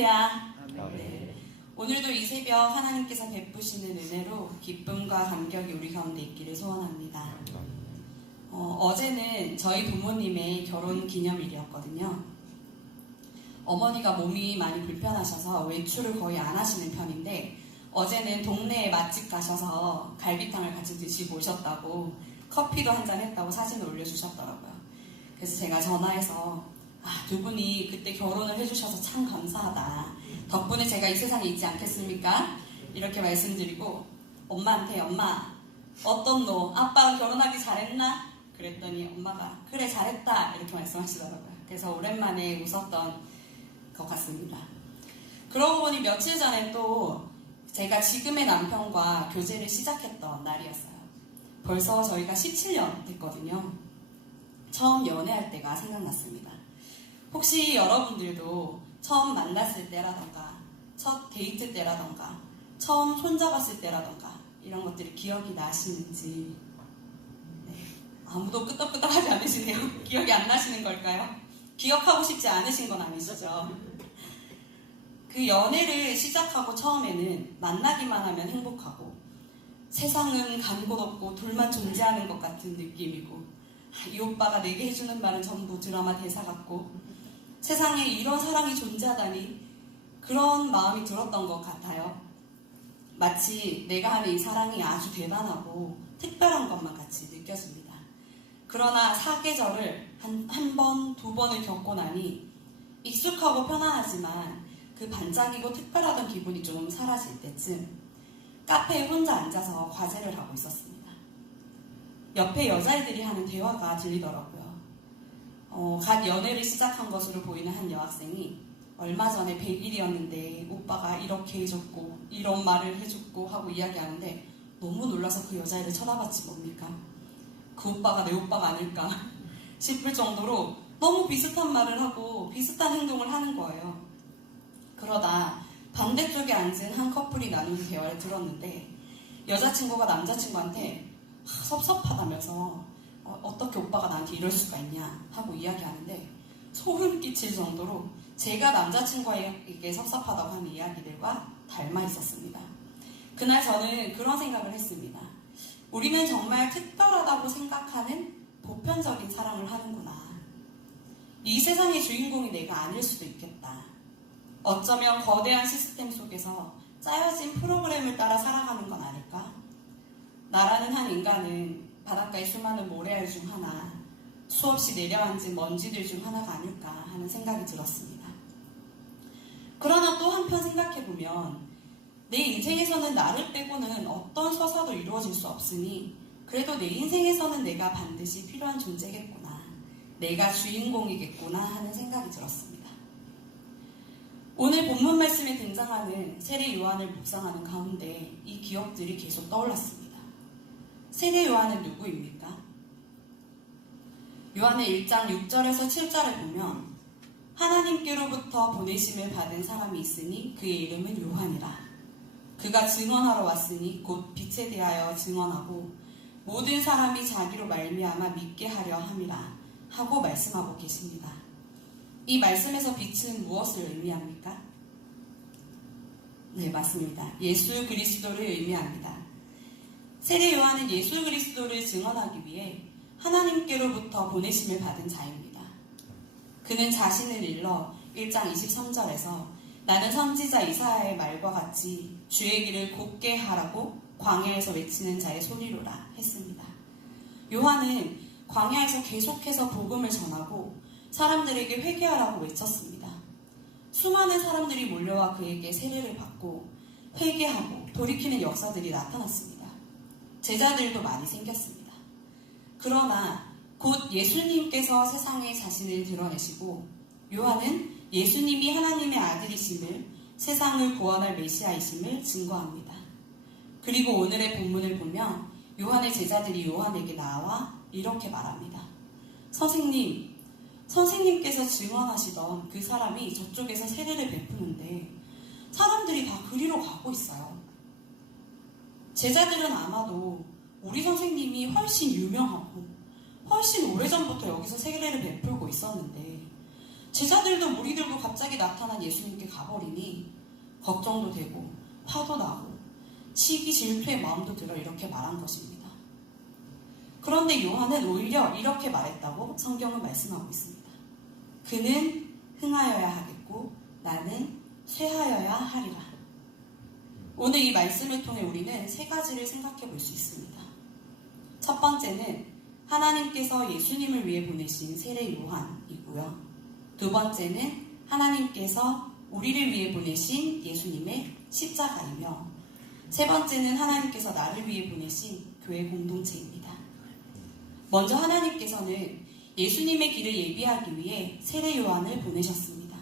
할렐루야. 아멘. 오늘도 이 새벽 하나님께서 베푸시는 은혜로 기쁨과 감격이 우리 가운데 있기를 소원합니다. 어제는 저희 부모님의 결혼 기념일이었거든요. 어머니가 몸이 많이 불편하셔서 외출을 거의 안 하시는 편인데 어제는 동네에 맛집 가셔서 갈비탕을 같이 드시고 오셨다고 커피도 한잔 했다고 사진을 올려주셨더라고요. 그래서 제가 전화해서 두 분이 그때 결혼을 해주셔서 참 감사하다. 덕분에 제가 이 세상에 있지 않겠습니까? 이렇게 말씀드리고 엄마한테 엄마 어떤 너 아빠랑 결혼하기 잘했나? 그랬더니 엄마가 그래 잘했다 이렇게 말씀하시더라고요. 그래서 오랜만에 웃었던 것 같습니다. 그러고 보니 며칠 전에 또 제가 지금의 남편과 교제를 시작했던 날이었어요. 벌써 저희가 17년 됐거든요. 처음 연애할 때가 생각났습니다. 혹시 여러분들도 처음 만났을 때라던가 첫 데이트 때라던가 처음 손잡았을 때라던가 이런 것들이 기억이 나시는지 아무도 끄떡끄떡하지 않으시네요. 기억이 안 나시는 걸까요? 기억하고 싶지 않으신 건 아니시죠? 그 연애를 시작하고 처음에는 만나기만 하면 행복하고 세상은 간 곳 없고 둘만 존재하는 것 같은 느낌이고 이 오빠가 내게 해주는 말은 전부 드라마 대사 같고 세상에 이런 사랑이 존재하다니 그런 마음이 들었던 것 같아요. 마치 내가 하는 이 사랑이 아주 대단하고 특별한 것만 같이 느껴집니다. 그러나 사계절을 한 번, 두 번을 겪고 나니 익숙하고 편안하지만 그 반짝이고 특별하던 기분이 좀 사라질 때쯤 카페에 혼자 앉아서 과제를 하고 있었습니다. 옆에 여자애들이 하는 대화가 들리더라고요. 갓 연애를 시작한 것으로 보이는 한 여학생이 얼마 전에 100일이었는데 오빠가 이렇게 해줬고 이런 말을 해줬고 하고 이야기하는데 너무 놀라서 그 여자애를 쳐다봤지 뭡니까? 그 오빠가 내 오빠가 아닐까 싶을 정도로 너무 비슷한 말을 하고 비슷한 행동을 하는 거예요. 그러다 반대쪽에 앉은 한 커플이 나누는 대화를 들었는데 여자친구가 남자친구한테 섭섭하다면서 어떻게 오빠가 나한테 이럴 수가 있냐 하고 이야기하는데 소름 끼칠 정도로 제가 남자친구에게 섭섭하다고 하는 이야기들과 닮아 있었습니다. 그날 저는 그런 생각을 했습니다. 우리는 정말 특별하다고 생각하는 보편적인 사랑을 하는구나. 이 세상의 주인공이 내가 아닐 수도 있겠다. 어쩌면 거대한 시스템 속에서 짜여진 프로그램을 따라 살아가는 건 아닐까? 나라는 한 인간은 바닷가의 수많은 모래알 중 하나, 수없이 내려앉은 먼지들 중 하나가 아닐까 하는 생각이 들었습니다. 그러나 또 한편 생각해보면 내 인생에서는 나를 빼고는 어떤 서사도 이루어질 수 없으니 그래도 내 인생에서는 내가 반드시 필요한 존재겠구나, 내가 주인공이겠구나 하는 생각이 들었습니다. 오늘 본문 말씀에 등장하는 세례 요한을 묵상하는 가운데 이 기억들이 계속 떠올랐습니다. 세례 요한은 누구입니까? 요한의 1장 6절에서 7절에 보면 하나님께로부터 보내심을 받은 사람이 있으니 그의 이름은 요한이라. 그가 증언하러 왔으니 곧 빛에 대하여 증언하고 모든 사람이 자기로 말미암아 믿게 하려 함이라 하고 말씀하고 계십니다. 이 말씀에서 빛은 무엇을 의미합니까? 네, 맞습니다. 예수 그리스도를 의미합니다. 세례 요한은 예수 그리스도를 증언하기 위해 하나님께로부터 보내심을 받은 자입니다. 그는 자신을 일러 1장 23절에서 나는 선지자 이사야의 말과 같이 주의 길을 곧게 하라고 광야에서 외치는 자의 소리로라 했습니다. 요한은 광야에서 계속해서 복음을 전하고 사람들에게 회개하라고 외쳤습니다. 수많은 사람들이 몰려와 그에게 세례를 받고 회개하고 돌이키는 역사들이 나타났습니다. 제자들도 많이 생겼습니다. 그러나 곧 예수님께서 세상에 자신을 드러내시고 요한은 예수님이 하나님의 아들이심을, 세상을 구원할 메시아이심을 증거합니다. 그리고 오늘의 본문을 보면 요한의 제자들이 요한에게 나와 이렇게 말합니다. 선생님께서 증언하시던 그 사람이 저쪽에서 세례를 베푸는데 사람들이 다 그리로 가고 있어요. 제자들은 아마도 우리 선생님이 훨씬 유명하고 훨씬 오래전부터 여기서 세례를 베풀고 있었는데 제자들도 무리 들고 갑자기 나타난 예수님께 가버리니 걱정도 되고 화도 나고 시기 질투의 마음도 들어 이렇게 말한 것입니다. 그런데 요한은 오히려 이렇게 말했다고 성경은 말씀하고 있습니다. 그는 흥하여야 하겠고 나는 쇠하여야 하리라. 오늘 이 말씀을 통해 우리는 세 가지를 생각해 볼 수 있습니다. 첫 번째는 하나님께서 예수님을 위해 보내신 세례 요한이고요. 두 번째는 하나님께서 우리를 위해 보내신 예수님의 십자가이며, 세 번째는 하나님께서 나를 위해 보내신 교회 공동체입니다. 먼저 하나님께서는 예수님의 길을 예비하기 위해 세례 요한을 보내셨습니다.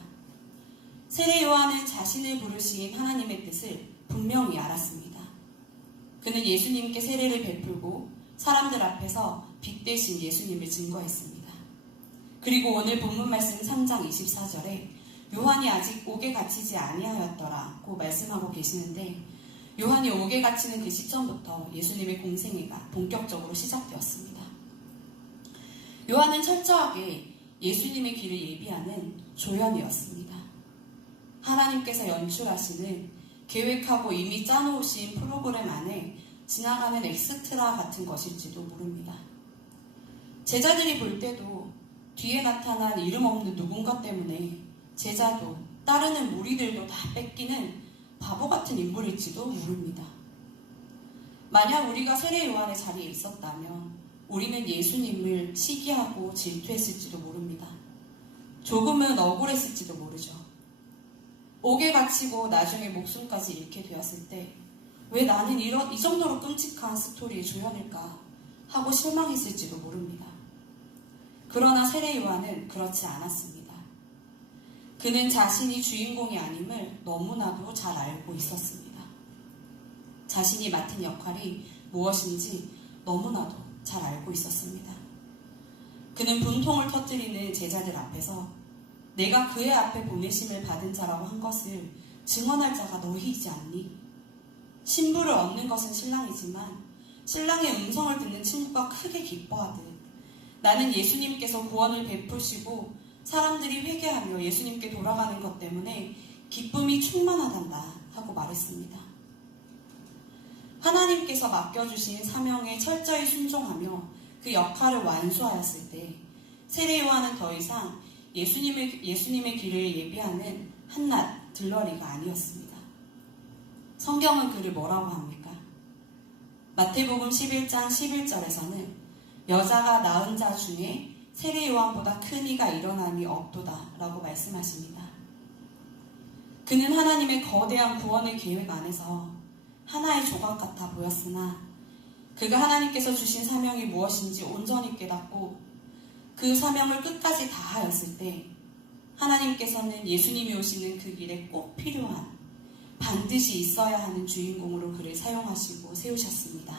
세례 요한은 자신을 부르신 하나님의 뜻을 분명히 알았습니다. 그는 예수님께 세례를 베풀고 사람들 앞에서 빛 대신 예수님을 증거했습니다. 그리고 오늘 본문 말씀 3장 24절에 요한이 아직 옥에 갇히지 아니하였더라고 말씀하고 계시는데, 요한이 옥에 갇히는 그 시점부터 예수님의 공생애가 본격적으로 시작되었습니다. 요한은 철저하게 예수님의 길을 예비하는 조연이었습니다. 하나님께서 연출하시는, 계획하고 이미 짜놓으신 프로그램 안에 지나가는 엑스트라 같은 것일지도 모릅니다. 제자들이 볼 때도 뒤에 나타난 이름 없는 누군가 때문에 제자도 따르는 무리들도 다 뺏기는 바보 같은 인물일지도 모릅니다. 만약 우리가 세례 요한의 자리에 있었다면 우리는 예수님을 시기하고 질투했을지도 모릅니다. 조금은 억울했을지도 모르죠. 옥에 갇히고 나중에 목숨까지 잃게 되었을 때 왜 나는 이 정도로 끔찍한 스토리의 조연일까 하고 실망했을지도 모릅니다. 그러나 세례 요한은 그렇지 않았습니다. 그는 자신이 주인공이 아님을 너무나도 잘 알고 있었습니다. 자신이 맡은 역할이 무엇인지 너무나도 잘 알고 있었습니다. 그는 분통을 터뜨리는 제자들 앞에서 내가 그의 앞에 보내심을 받은 자라고 한 것을 증언할 자가 너희이지 않니? 신부를 얻는 것은 신랑이지만 신랑의 음성을 듣는 친구가 크게 기뻐하듯 나는 예수님께서 구원을 베푸시고 사람들이 회개하며 예수님께 돌아가는 것 때문에 기쁨이 충만하단다 하고 말했습니다. 하나님께서 맡겨주신 사명에 철저히 순종하며 그 역할을 완수하였을 때 세례 요한은 더 이상 예수님의 길을 예비하는 한낱 들러리가 아니었습니다. 성경은 그를 뭐라고 합니까? 마태복음 11장 11절에서는 여자가 낳은 자 중에 세례 요한보다 큰 이가 일어남이 없도다 라고 말씀하십니다. 그는 하나님의 거대한 구원의 계획 안에서 하나의 조각 같아 보였으나 그가 하나님께서 주신 사명이 무엇인지 온전히 깨닫고 그 사명을 끝까지 다하였을 때 하나님께서는 예수님이 오시는 그 길에 꼭 필요한, 반드시 있어야 하는 주인공으로 그를 사용하시고 세우셨습니다.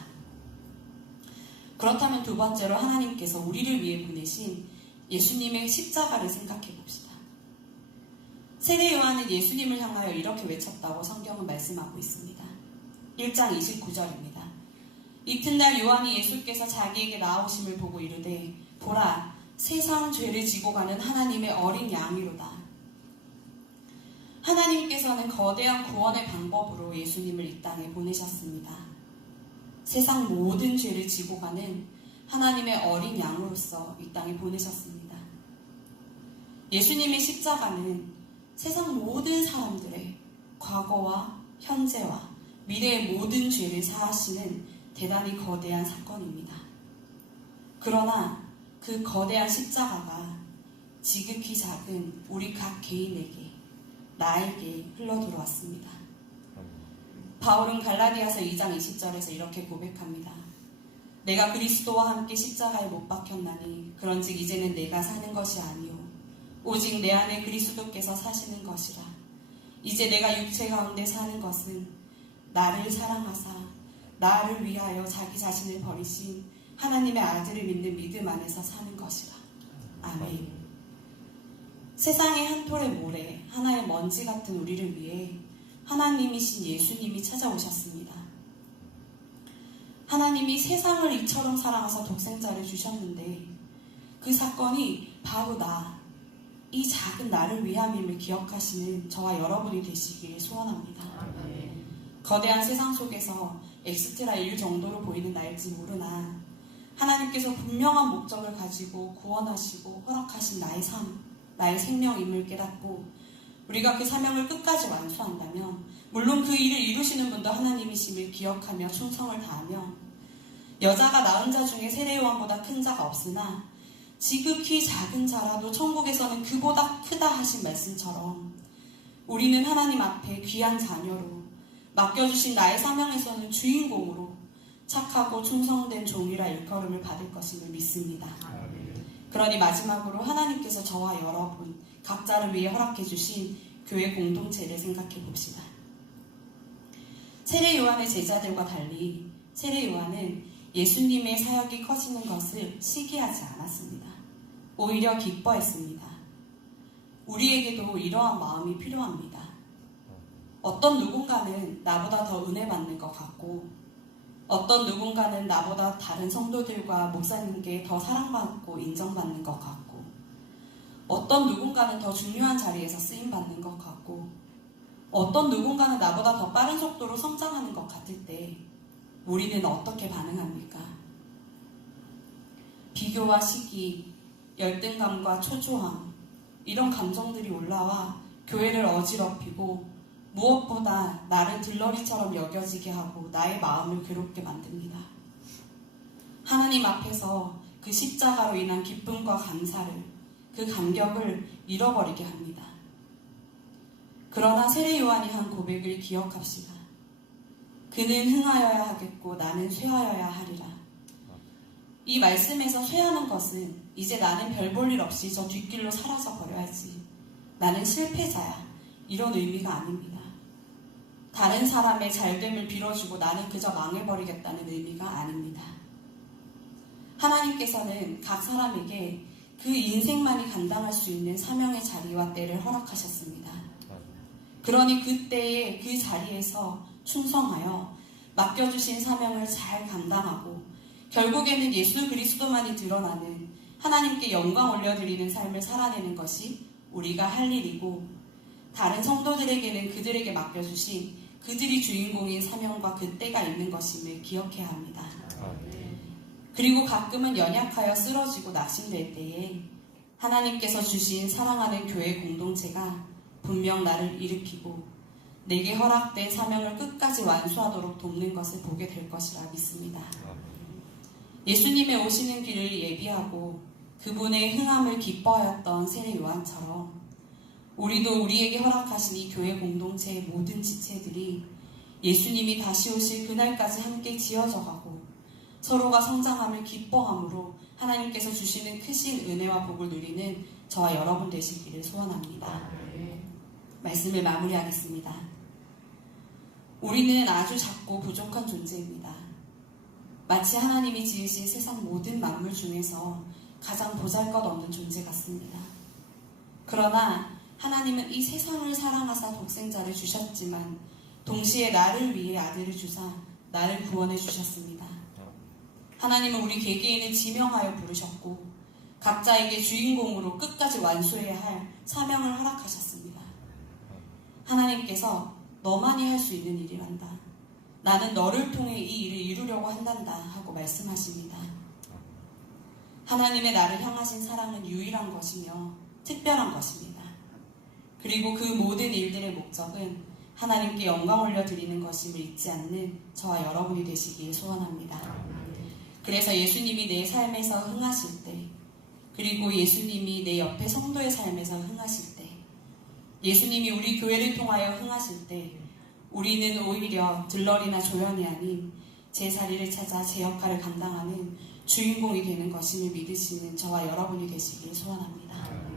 그렇다면 두 번째로 하나님께서 우리를 위해 보내신 예수님의 십자가를 생각해 봅시다. 세례 요한은 예수님을 향하여 이렇게 외쳤다고 성경은 말씀하고 있습니다. 1장 29절입니다. 이튿날 요한이 예수께서 자기에게 나아오심을 보고 이르되 보라, 세상 죄를 지고 가는 하나님의 어린 양이로다. 하나님께서는 거대한 구원의 방법으로 예수님을 이 땅에 보내셨습니다. 세상 모든 죄를 지고 가는 하나님의 어린 양으로서 이 땅에 보내셨습니다. 예수님의 십자가는 세상 모든 사람들의 과거와 현재와 미래의 모든 죄를 사하시는 대단히 거대한 사건입니다. 그러나 그 거대한 십자가가 지극히 작은 우리 각 개인에게, 나에게 흘러들어왔습니다. 바울은 갈라디아서 2장 20절에서 이렇게 고백합니다. 내가 그리스도와 함께 십자가에 못 박혔나니 그런즉 이제는 내가 사는 것이 아니요 오직 내 안에 그리스도께서 사시는 것이라. 이제 내가 육체 가운데 사는 것은 나를 사랑하사 나를 위하여 자기 자신을 버리신 하나님의 아들을 믿는 믿음 안에서 사는 것이라. 아멘. 세상의 한 톨의 모래, 하나의 먼지 같은 우리를 위해 하나님이신 예수님이 찾아오셨습니다. 하나님이 세상을 이처럼 사랑하사 독생자를 주셨는데 그 사건이 바로 이 작은 나를 위함임을 기억하시는 저와 여러분이 되시길 소원합니다. 거대한 세상 속에서 엑스트라 일 정도로 보이는 나일지 모르나 하나님께서 분명한 목적을 가지고 구원하시고 허락하신 나의 삶, 나의 생명임을 깨닫고 우리가 그 사명을 끝까지 완수한다면, 물론 그 일을 이루시는 분도 하나님이심을 기억하며 충성을 다하며, 여자가 낳은 자 중에 세례요한보다 큰 자가 없으나 지극히 작은 자라도 천국에서는 그보다 크다 하신 말씀처럼 우리는 하나님 앞에 귀한 자녀로, 맡겨주신 나의 사명에서는 주인공으로 착하고 충성된 종이라 일컬음을 받을 것임을 믿습니다. 그러니 마지막으로 하나님께서 저와 여러분 각자를 위해 허락해 주신 교회 공동체를 생각해 봅시다. 세례 요한의 제자들과 달리 세례 요한은 예수님의 사역이 커지는 것을 시기하지 않았습니다. 오히려 기뻐했습니다. 우리에게도 이러한 마음이 필요합니다. 어떤 누군가는 나보다 더 은혜 받는 것 같고, 어떤 누군가는 나보다 다른 성도들과 목사님께 더 사랑받고 인정받는 것 같고, 어떤 누군가는 더 중요한 자리에서 쓰임받는 것 같고, 어떤 누군가는 나보다 더 빠른 속도로 성장하는 것 같을 때 우리는 어떻게 반응합니까? 비교와 시기, 열등감과 초조함, 이런 감정들이 올라와 교회를 어지럽히고 무엇보다 나를 들러리처럼 여겨지게 하고 나의 마음을 괴롭게 만듭니다. 하나님 앞에서 그 십자가로 인한 기쁨과 감사를, 그 감격을 잃어버리게 합니다. 그러나 세례 요한이 한 고백을 기억합시다. 그는 흥하여야 하겠고 나는 쇠하여야 하리라. 이 말씀에서 쇠하는 것은 이제 나는 별 볼 일 없이 저 뒷길로 사라져 버려야지, 나는 실패자야, 이런 의미가 아닙니다. 다른 사람의 잘됨을 빌어주고 나는 그저 망해버리겠다는 의미가 아닙니다. 하나님께서는 각 사람에게 그 인생만이 감당할 수 있는 사명의 자리와 때를 허락하셨습니다. 그러니 그때의 그 자리에서 충성하여 맡겨주신 사명을 잘 감당하고 결국에는 예수 그리스도만이 드러나는, 하나님께 영광 올려드리는 삶을 살아내는 것이 우리가 할 일이고, 다른 성도들에게는 그들에게 맡겨주신 그들이 주인공인 사명과 그 때가 있는 것임을 기억해야 합니다. 그리고 가끔은 연약하여 쓰러지고 낙심될 때에 하나님께서 주신 사랑하는 교회 공동체가 분명 나를 일으키고 내게 허락된 사명을 끝까지 완수하도록 돕는 것을 보게 될 것이라 믿습니다. 예수님의 오시는 길을 예비하고 그분의 흥함을 기뻐하였던 세례 요한처럼 우리도 우리에게 허락하신 이 교회 공동체의 모든 지체들이 예수님이 다시 오실 그날까지 함께 지어져가고 서로가 성장함을 기뻐함으로 하나님께서 주시는 크신 은혜와 복을 누리는 저와 여러분 되시기를 소원합니다. 말씀을 마무리하겠습니다. 우리는 아주 작고 부족한 존재입니다. 마치 하나님이 지으신 세상 모든 만물 중에서 가장 보잘것없는 존재 같습니다. 그러나 하나님은 이 세상을 사랑하사 독생자를 주셨지만 동시에 나를 위해 아들을 주사 나를 구원해 주셨습니다. 하나님은 우리 개개인을 지명하여 부르셨고 각자에게 주인공으로 끝까지 완수해야 할 사명을 허락하셨습니다. 하나님께서 너만이 할 수 있는 일이란다, 나는 너를 통해 이 일을 이루려고 한단다 하고 말씀하십니다. 하나님의 나를 향하신 사랑은 유일한 것이며 특별한 것입니다. 그리고 그 모든 일들의 목적은 하나님께 영광 올려드리는 것임을 잊지 않는 저와 여러분이 되시기를 소원합니다. 그래서 예수님이 내 삶에서 흥하실 때, 그리고 예수님이 내 옆에 성도의 삶에서 흥하실 때, 예수님이 우리 교회를 통하여 흥하실 때 우리는 오히려 들러리나 조연이 아닌 제 자리를 찾아 제 역할을 감당하는 주인공이 되는 것임을 믿으시는 저와 여러분이 되시기를 소원합니다.